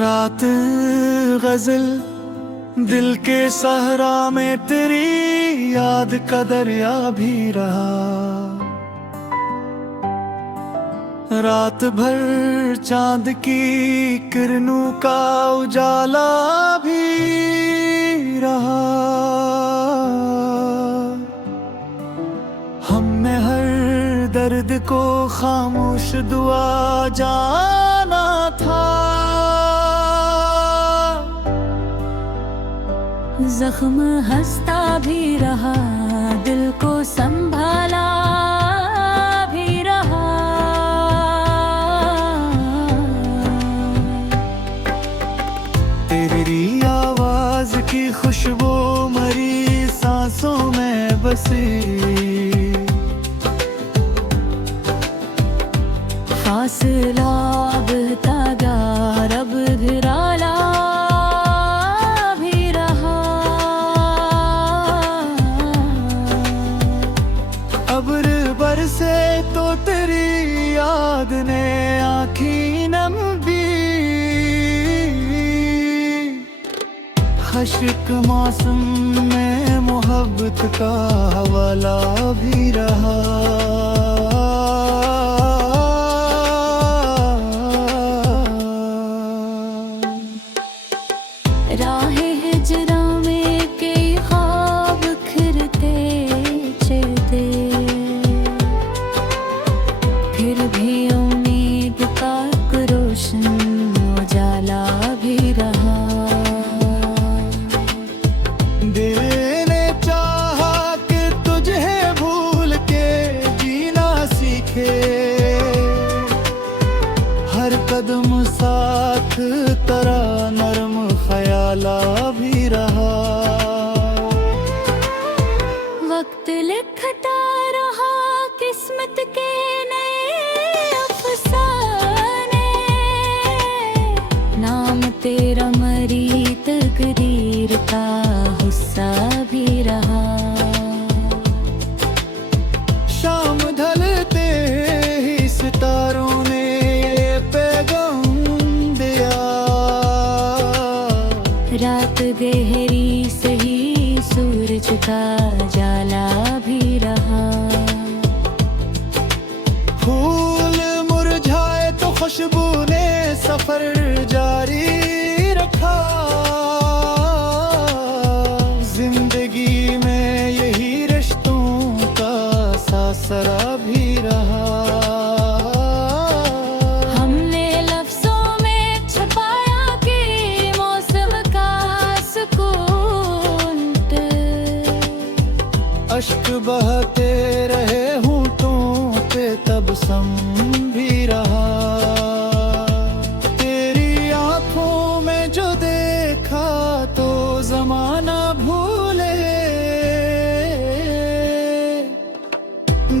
रात गजल दिल के सहरा में तेरी याद का दरिया भी रहा। रात भर चांद की किरणों का उजाला भी रहा। हमने हर दर्द को खामोश दुआ जाना था। जख्म हंसता भी रहा, दिल को संभाला भी रहा। तेरी आवाज की खुशबू मरी सांसों में बसी। फासला बढ़ता गया, रब घिराला भी रहा। अब्र बरसे तो तेरी याद ने आँखी नम भी। खश्क मौसम में मोहब्बत का हवाला भी रहा। राहे हिजरा में कई ख्वाब खिरते चलते, फिर भी उम्मीद का रोशन उजाला भी रहा। दिल ने चाहा कि तुझे भूल के जीना सीखे। हर कदम साथ तेरा नरम ख्याला भी रहा। वक्त लिखता रहा किस्मत के नए अफसाने। नाम तेरा मरी तकदीर का हिस्सा भी रहा। शाम ढलते ही सितारों ने ये पैगाम दिया। रात गहरी सही सूरज का जाला भी रहा। फूल मुरझाए तो खुशबू ने सफर जारी रखा। जिंदगी में यही रिश्तों का सासरा भी रहा। हमने लफ्जों में छुपाया कि मौसम का सुकून। अश्क बहते रहे होंठों पे तबस्सुम भी रहा। तेरी आंखों में जो देखा तो जमाना भूले।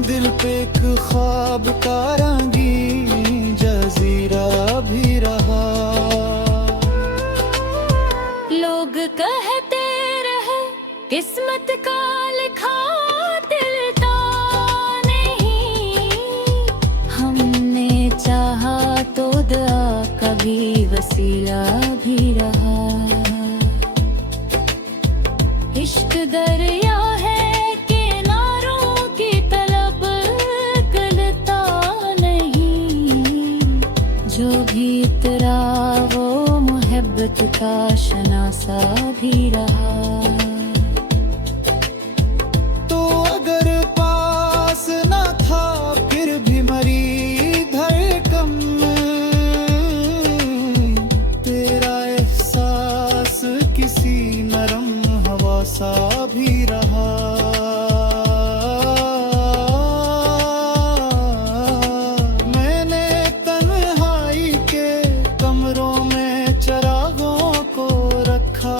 दिल पे एक ख्वाब का रंगीन जजीरा भी रहा। लोग कहते रहे किस्मत का लिखा दिल तो नहीं। हमने चाहा तो दुआ कभी वसीला भी रहा। इश्क दरिया है किनारों की तलब गलता नहीं। जो भी इतरा वो मोहब्बत का शनासा भी रहा। तो अगर पास न था फिर भी मरी धड़कन। तेरा एहसास किसी नरम हवा सा भी रहा। मैंने तन्हाई के कमरों में चिरागों को रखा।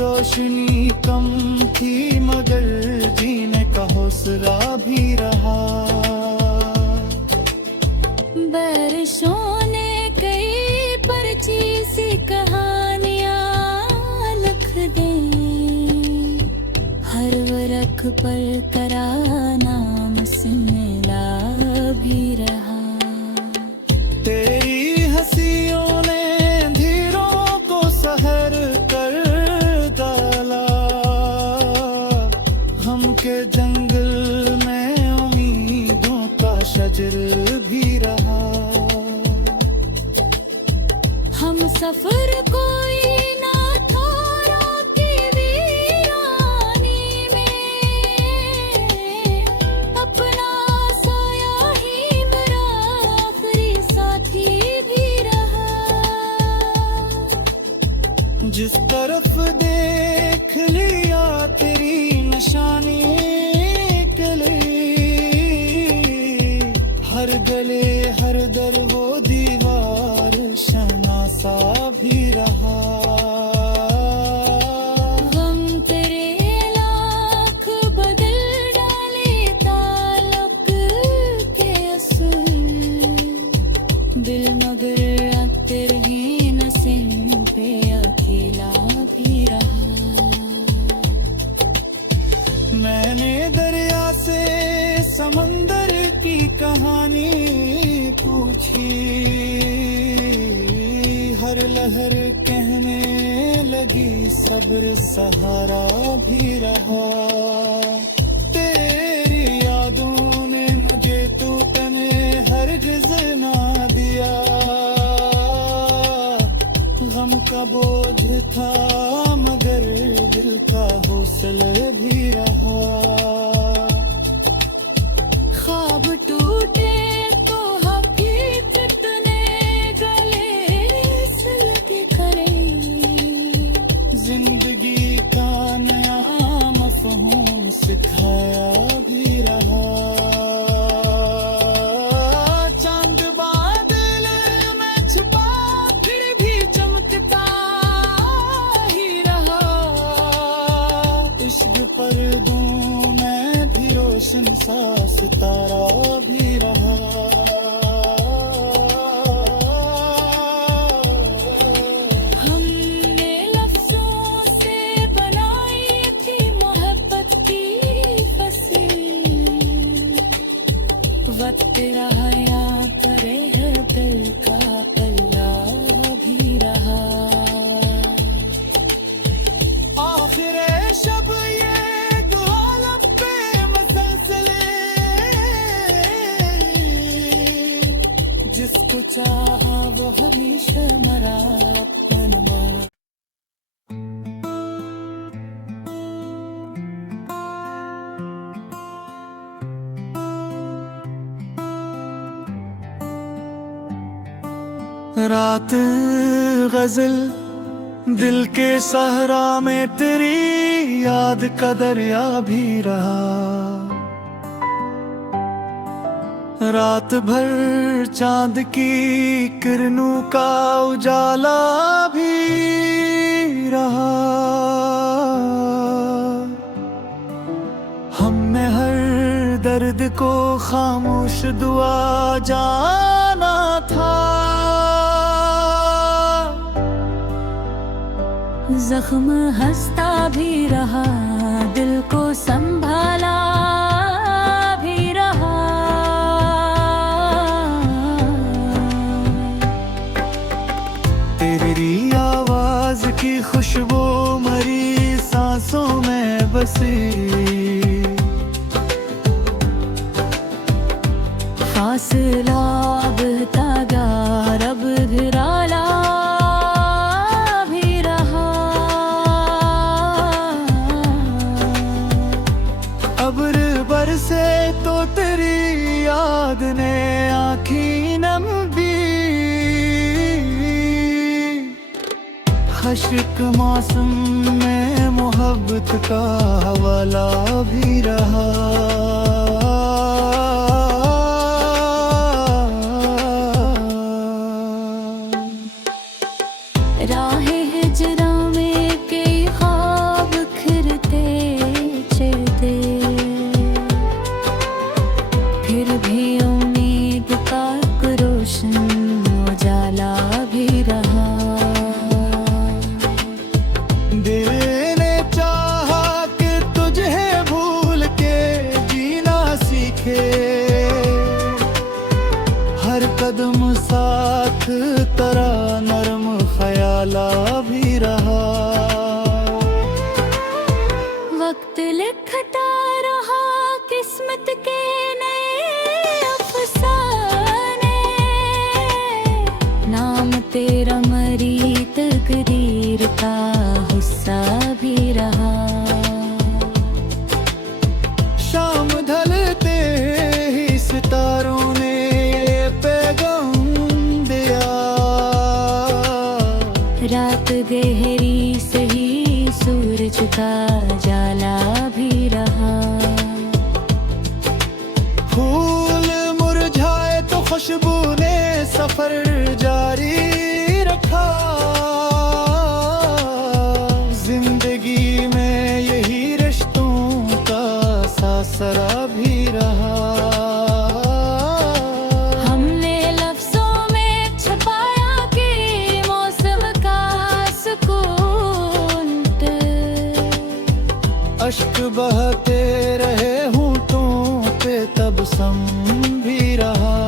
रोशनी कम थी मगर जीने का हौसला भी रहा। बारिशों ने कई पर्ची सी कहानियां लिख दी। हर वरख पर तेरा नाम सिमला भी रहा। तेरी जिस तरफ देख लिया तेरी निशानी गले, हर गले हर दर वो दीवार शनासा भी रहा। गम तेरे लाख बदल डाले ताल्लुक के असूल, दिल मगर अब तेरी नसीब पे अकेला भी रहा। मैंने दरिया से समंदर की कहानी पूछी, हर लहर कहने लगी सब्र सहारा भी रहा। तेरी यादों ने मुझे टूटने हरगिज़ ना दिया, गम का बोझ था मगर दिल का हौसला भी रहा। ख्वाब टूटे तो हकीकत ने गले से लगे खड़े, जिंदगी का नया मफ़हूम सिखाया भी रहा। चांद बादल में छुपा फिर भी चमकता ही रहा, इश्क पर्दों में भी रोशन सा सितारा भी रहा। हमने लफ्जों से बनाई थी मोहब्बत की फसल, वक्त रहा या करे हर दिल का पल्ला भी रहा। आखिर शब ये दुआलब पे मसलसले, जिसको चाहा वो हमेशा मरा अपन मरा। रात गजल दिल के सहरा में तेरी याद का दरिया भी रहा। रात भर चांद की किरणों का उजाला भी रहा। हमने हर दर्द को खामोश दुआ जाना था, जख्म हंसता भी रहा, दिल को संभाला भी रहा। तेरी आवाज की खुशबू मरी सांसों में बसी, फासला बहता गा रब घिराला भी रहा। अब्र बरसे तो तेरी याद ने आँखी नम भी, खश्क मौसम में मोहब्बत का हवाला भी रहा। राहे हिजरा में कई ख्वाब खिरते चलते, फिर भी उम्मीद का रोशन उजाला भी रहा। दिल ने चाहा कि तुझे भूल के जीना सीखे, हर कदम साथ तेरा नरम ख्याला भी रहा। वक्त लिखता रहा किस्मत के नए अफसाने, नाम तेरा मरी तकदीर का हिस्सा भी रहा। शाम ढलते ही सितारों ने पैगाम दिया, रात गहरी सही सूरज का जाला भी रहा। फूल मुरझाए तो खुशबू ने सफर जारी रखा। जिंदगी में यही रिश्तों का सासरा भी रहा। हमने लफ्जों में छुपाया कि मौसम का सुकून, अश्क बहते रहे होंठों पे तबसम भी रहा।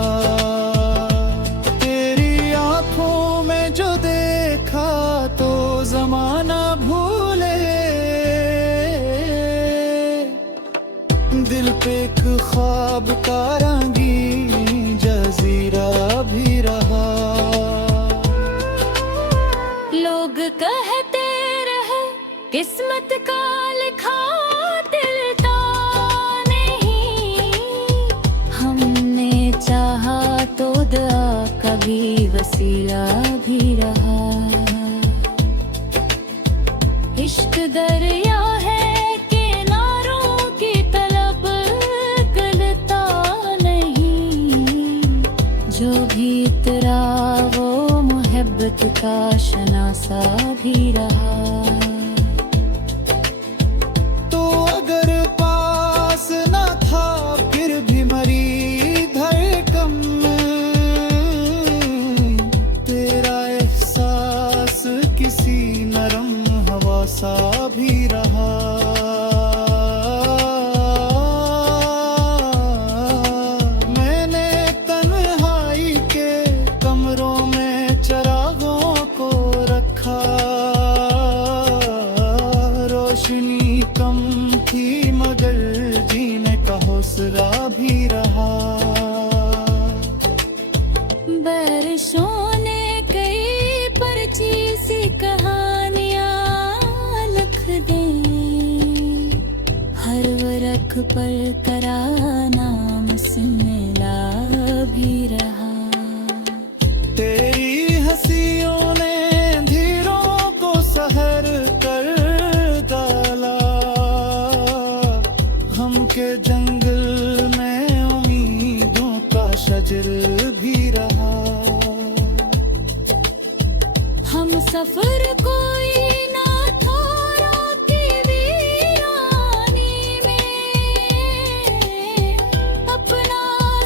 तेरी आंखों में जो देखा तो जमाना भूले। दिल पे एक ख्वाब का रंगीन जजीरा भी रहा। लोग कहते रहे किस्मत का लिखा दिल तो नहीं। हमने चाहा तो दुआ कभी वसीला भी रहा। इश्क दरिया है किनारों की तलब गलता नहीं। जो भी इतरा वो मोहब्बत का शनासा भी रहा। तो अगर पास न था फिर भी मरी धड़कन। तेरा एहसास किसी नरम हवा सा भी रहा। मैंने तन्हाई के कमरों में चरागों को रखा। रोशनी कम थी मगर जीने का हौसला भी रहा। बारिशों ने कई पर्ची सी कहानियां लिख दी। हर वर्क पर करा नाम से मिला भी रहा। तेरी हंसियों ने धीरों को सहर कर डाला। हम के जंगल में उम्मीदों का शजर भी रहा। हम सफर कोई ना था रात वीरानी में। अपना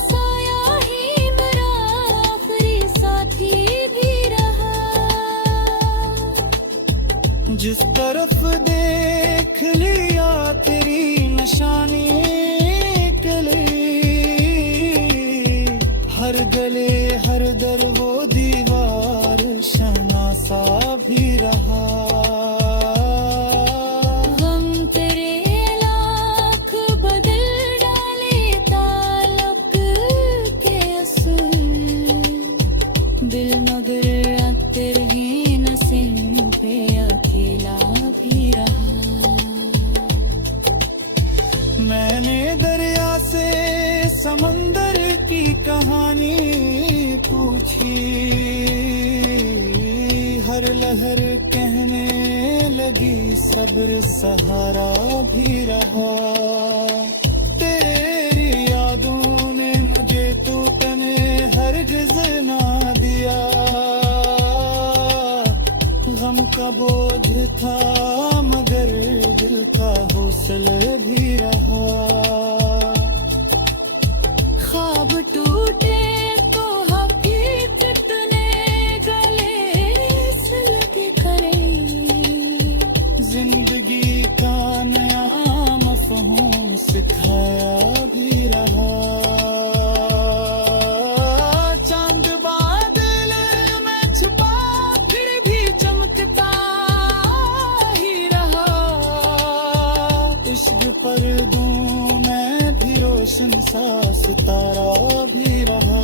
साया ही मेरा आखिरी साथी भी रहा। जिस तरफ देख लिया तेरी निशानी निकली। हर गले हर दर वो दीवार शनासा भी रहा। गम तेरे लाख बदल डाले ताल्लुक के असूल। दिल मगर तेरे नसीब पे अकेला भी रहा। मैंने दरिया से समंदर की कहानी पूछी। हर लहर कहने लगी सब्र सहारा भी रहा। तेरी यादों ने मुझे टूटने हरगिज़ ना दिया। गम का बोझ था मगर दिल का हौसला भी रहा। ख्वाब टूटे तो हकीकत ने गले से लगे खड़े। जिंदगी का नया मफ़हूम सिखाया भी रहा। चांद बादल में छुपा फिर भी चमकता ही रहा। इश्क पर्दों में भी रोशन सा सितारा भी रहा।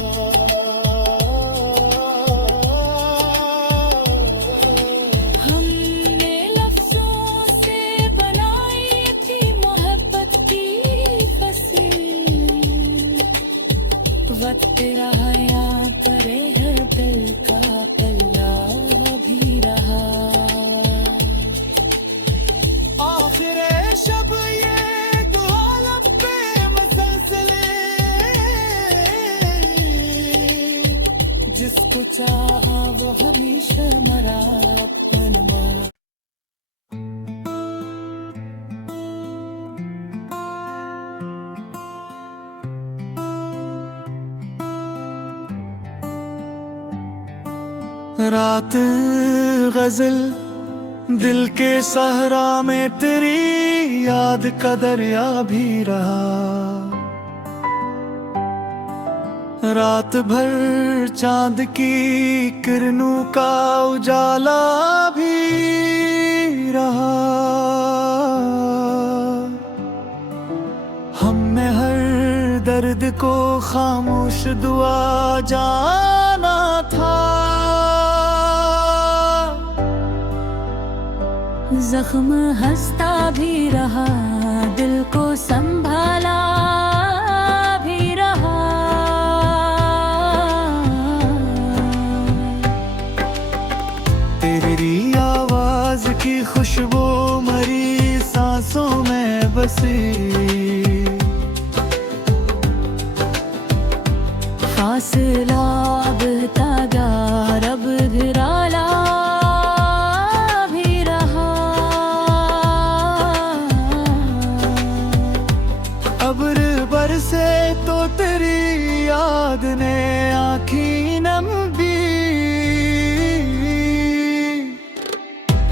हमने लफ्जों से बनाई थी मोहब्बत की फसल। वक्त रहा या परे है दिल का पल्ला भी रहा। चाहा वो हमेशा मरा अपन मरा रात गजल दिल के सहरा में तेरी याद का दरिया भी रहा। रात भर चांद की किरणों का उजाला भी रहा। हमने हर दर्द को खामोश दुआ जाना था। जख्म हंसता भी रहा, दिल को संभाला भी रहा। तेरी आवाज की खुशबू मरी सांसों में बसी। फासला बहता गा रब घिराला बरसे तो तेरी याद ने आँखी नम भी।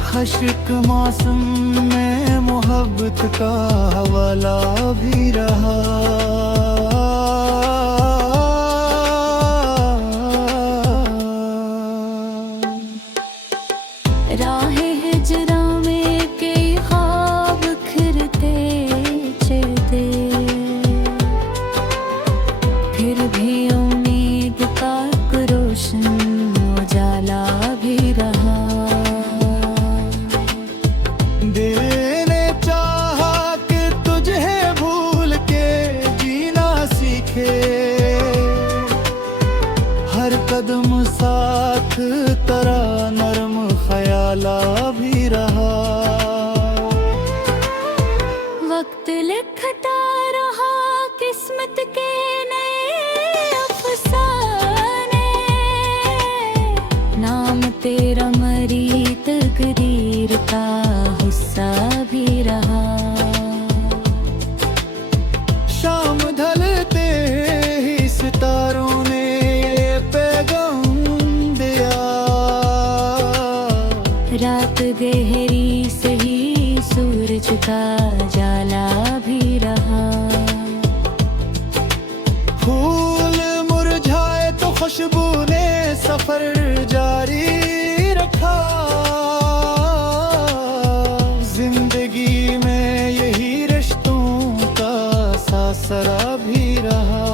खश्क मौसम में मोहब्बत का हवाला भी रहा। राहे हिजरा में कई ख्वाब खिरते चलते, फिर भी उम्मीद का रोशन उजाला भी रहा। दिल ने चाहा कि तुझे भूल के जीना सीखे। हर कदम साथ तेरा नरम ख्याला भी रहा। वक्त लिखता रहा किस्मत के नाम तेरा मरी तकदीर का हिस्सा भी रहा। शाम ढलते ही सितारों ने ये पैगाम दिया। रात गहरी सही सूरज का जाला भी रहा। फूल मुरझाए तो खुशबू ने सफर जारी रखा। जिंदगी में यही रिश्तों का सासरा भी रहा।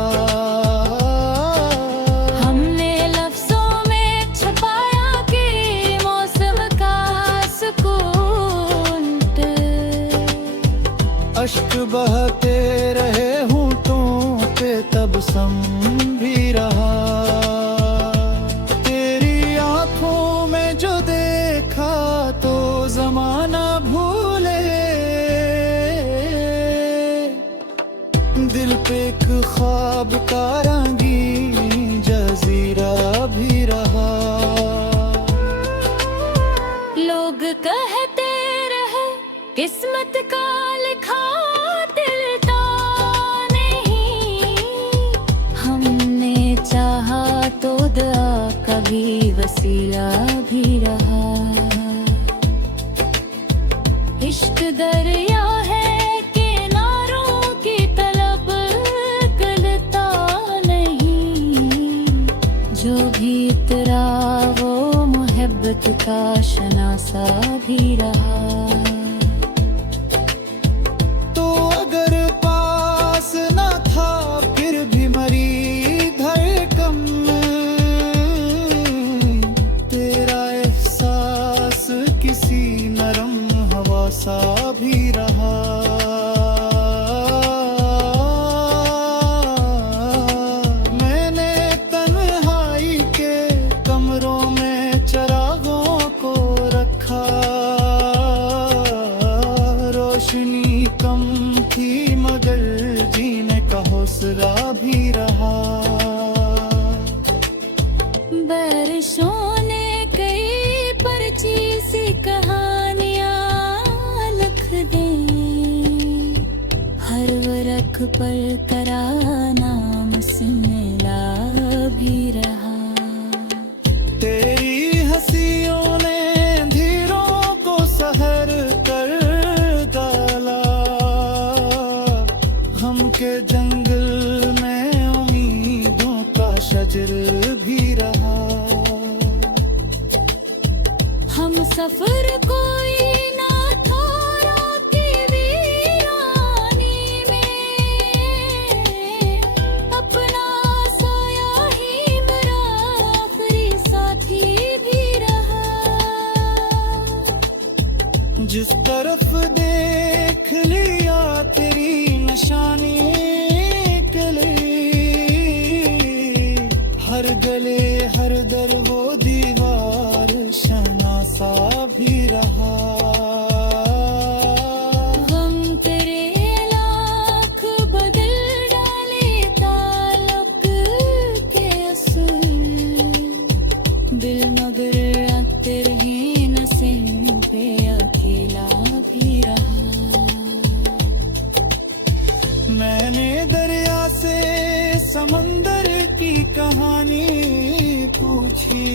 हमने लफ्जों में छुपाया कि मौसम का सुकून। अश्क बहते रहे होंठों पे तबस्सुम भी रहा। तेरी आंखों में जो देखा तो जमाना भूले। दिल पे एक ख्वाब का रंगीन जजीरा भी रहा। लोग कहते रहे किस्मत का लिखा दिल तो नहीं। हमने चाहा तो दुआ कभी वसीला भी रहा। इश्क दरिया है किनारों की तलब गलता नहीं। जो भी इतरा वो मोहब्बत का शनासा भी रहा। तो अगर पास न था फिर भी मरी धड़कन। तेरा एहसास किसी नरम हवा सा भी रहा। मैंने तन्हाई के कमरों में चरागों को रखा। रोशनी कम थी मगर जीने का हौसला भी रहा। पर करा नाम से मिला भी रहा। तेरी हंसियों ने धीरों को सहर कर डाला, हम के जंगल में उम्मीदों का शजर भी रहा। हम सफर कोई ना था रात की वीरानी में, अपना साया ही मेरा आखिरी साथी भी रहा। जिस तरफ देख लिया तेरी निशानी गले, हर गले हर दर वो दीवार शनासा भी रहा। गम तेरे लाख बदल डाले ताल्लुक के असूल, दिल मगर तेरे नसीब पे अकेला भी रहा। मैंने दरिया से समंदर की कहानी पूछी,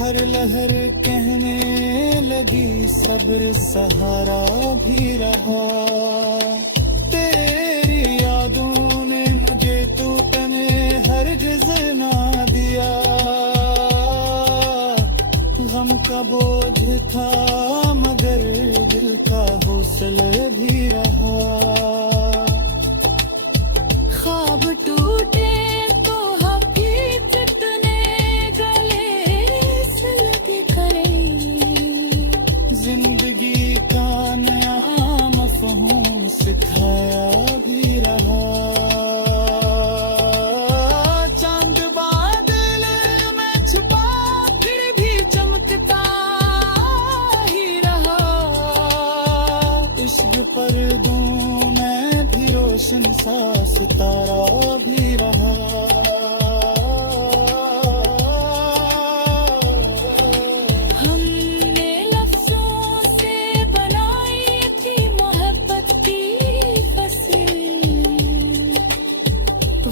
हर लहर कहने लगी सब्र सहारा भी रहा। तेरी यादों ने मुझे टूटने हरगिज़ ना दिया, गम का बोझ था मगर दिल का हौसला भी रहा। ख्वाब टूटे तो हकीकत ने गले से लगे खड़े, जिंदगी का नया मफ़हूम सिखाया भी रहा। चांद बादल में छुपा फिर भी चमकता ही रहा। इश्क पर्दों में भी रोशन सा सितारा भी रहा। हमने लफ्जों से बनाई थी मोहब्बत की फसल,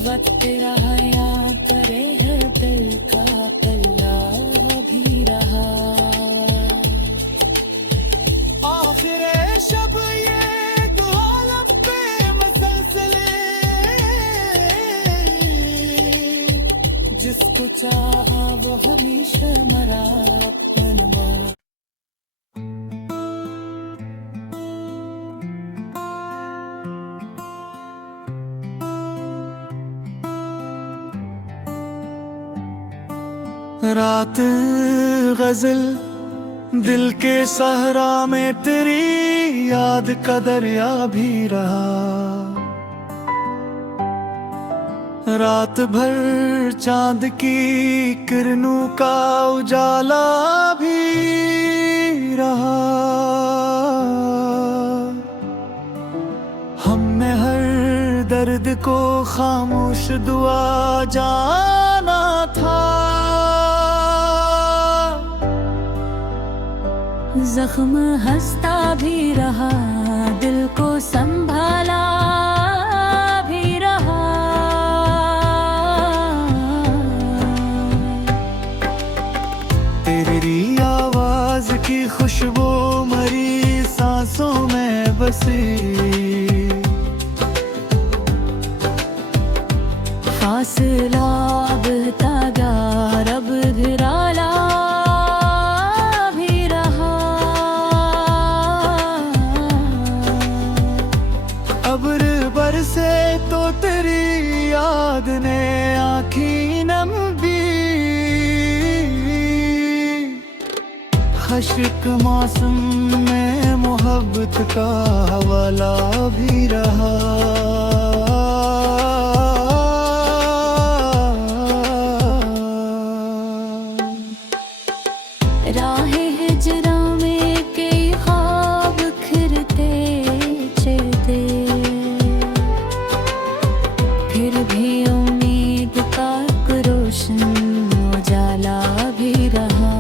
वक्त रहा या करे है दिल का पल्ला भी रहा। आखिर शब ये दुआ लब पे मसलसले, जिसको चाहा वो हमेशा मरा अपना। रात गजल दिल के सहरा में तेरी याद का दरिया भी रहा। रात भर चांद की किरणों का उजाला भी रहा। हमने हर दर्द को खामोश दुआ जाना था। जख्म हंसता भी रहा, दिल को संभाला भी रहा। तेरी आवाज की खुशबू मरी सांसों में बसी, फासला बहता गया रब घिराला भी रहा। अब्र बरसे तो तेरी याद ने आँखी नम भी। खश्क मौसम में मोहब्बत का हवाला भी रहा। राहे हिजरा में कई ख्वाब खिरते चलते, फिर भी उम्मीद का रोशन उजाला भी रहा।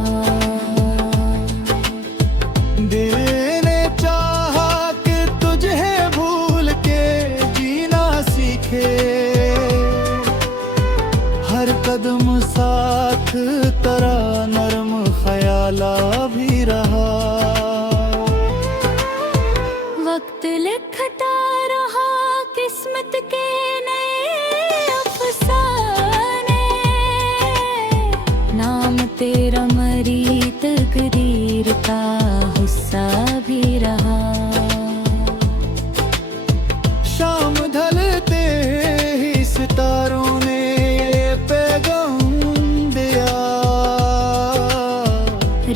दिल ने चाहा कि तुझे भूल हौसला भी रहा। वक्त लिखता रहा किस्मत के नए अफसाने, नाम तेरा मरी तकदीर का हिस्सा भी रहा। शाम ढलते ही सितारों ने ये पैगाम दिया,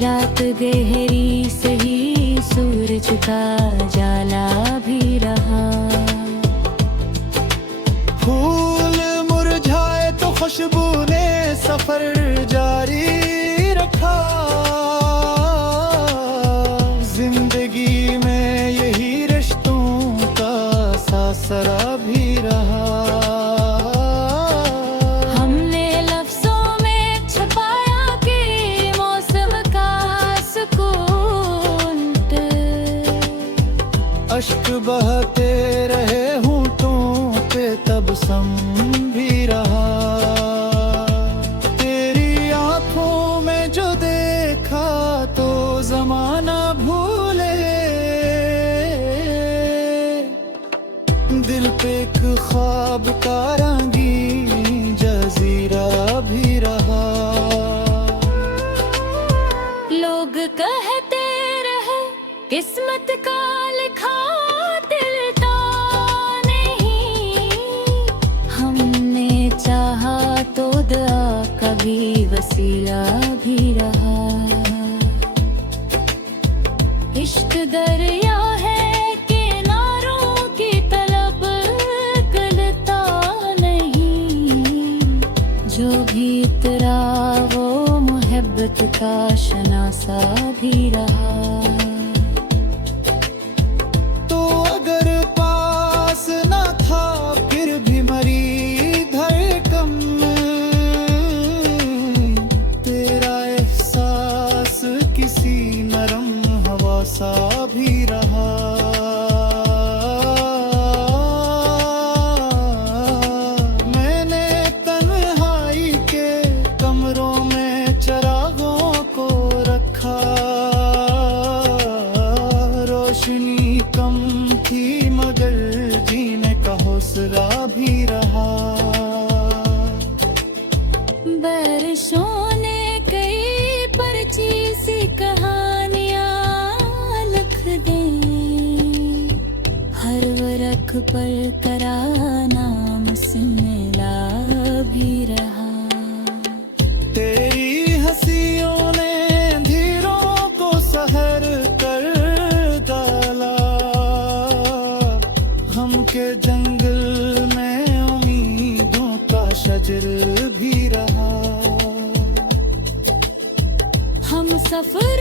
रात गहरी सही सूरज का जाला भी रहा। फूल मुरझाए तो खुशबू ने सफर जारी रखा। जिंदगी में यही रिश्तों का सासरा भी रहा। हमने लफ्जों में छुपाया कि मौसम का सुकून, अश्क बहते रहे होंठों पे तबसम भी रहा। तेरी आंखों में जो देखा तो जमाना भूले, दिल पे एक ख्वाब का रंगीन जजीरा भी रहा। लोग कहते रहे किस्मत का लिखा दिल तो नहीं, हमने चाहा तो दुआ कभी वसीला भी रहा। इश्क दरिया है किनारों की तलब गलता नहीं, जो भी इतरा वो मोहब्बत का शनासा भी रहा। तो अगर पास न था फिर भी मरी धड़कन, तेरा एहसास किसी नरम हवा सा भी रहा। मैंने तन्हाई के कमरों में चरागों को रखा, रोशनी कम थी मगर जीने का हौसला भी रहा। बारिशों ने कई पर्ची सी कहानियां लिख दी, हर वर्क पर तेरा नाम सिमला भी रहा। तेरी हंसियों ने धीरों को सहर कर डाला, हम के जंगल में उम्मीदों का शजर भी रहा। हम सफर